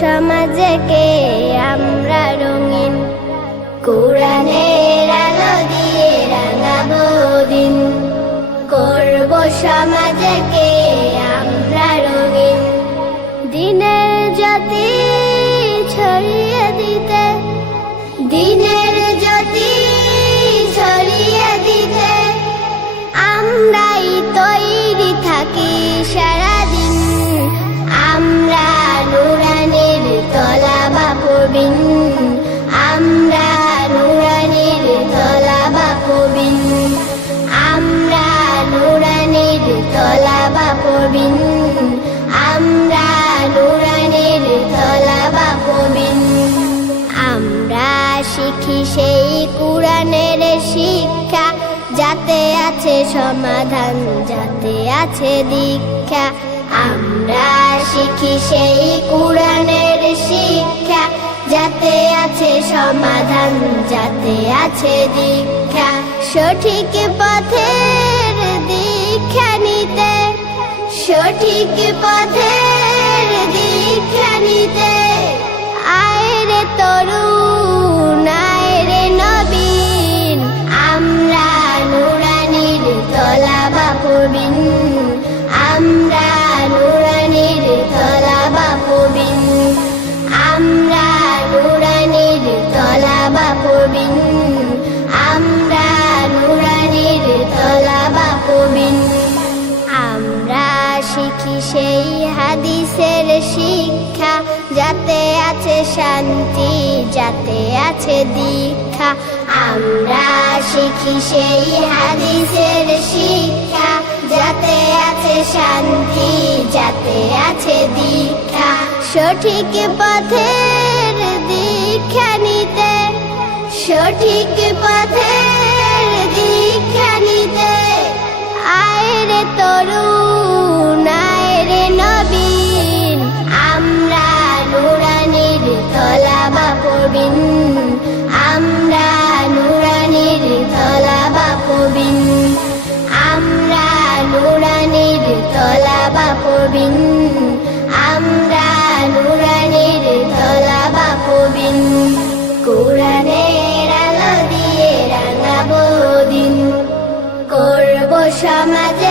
সমাজকে আমরা রঙিন, কোরআনের আলো দিয়ে রাঙাবো দিন। করব সমাজকে আমরা রঙিন, দিনের জ্যোতি ছড়িয়ে দিতে, দিনের জ্যোতি ছড়িয়ে দিতে আমরাই তৈরি থাকি সারাদিন। আমরা নুরানির তলাবা পড়বিন, আমরা নুরানির তলাবা পড়বিন, আমরা নুরানির তলাবা পড়বিন, আমরা নুরানির তলাবা পড়বিন। আমরা শিখি সেই কোরআনের শিক্ষা, যাতে আছে সমাধান, যাতে আছে দীক্ষা। আমরা শিখি সেই কোরআনের শিক্ষা, যাতে আছে সমাধান, যাতে আছে দীক্ষা। সঠিক পথের দীক্ষা নিতে, সঠিক পথের দীক্ষা নিতে আয় রে তরুণ, আয় রে নবীন। আমরা নুরানির তলাবা পড়বিন, আমরা নুরানির তলাবা পড়বিন, আমরা নুরানির তলাবা পড়বিন, আমরা নুরানির তলাবা পড়বিন। আমরা শিখি সেই হাদিসের শিক্ষা, যাতে আছে শান্তি, যাতে আছে দীক্ষা। আমরা শিখি সেই হাদিসের শিক্ষা, যাতে আছে শান্তি, যাতে আছে দীক্ষা। সঠিক পথের দীক্ষা নিতে, সঠিক পথের দীক্ষা নিতে আয় রে তরুণ, আয় রে নবীন। আমরা নুরানির তলাবা পড়বিন, আমরা নুরানির তলাবা পড়বিন, আমরা নুরানির তলাবা পড়বিন, আমরা নুরানির তলাবা পড়বিন। কোরআনের আলো দিয়ে রাঙাবো দিন, করব সমাজ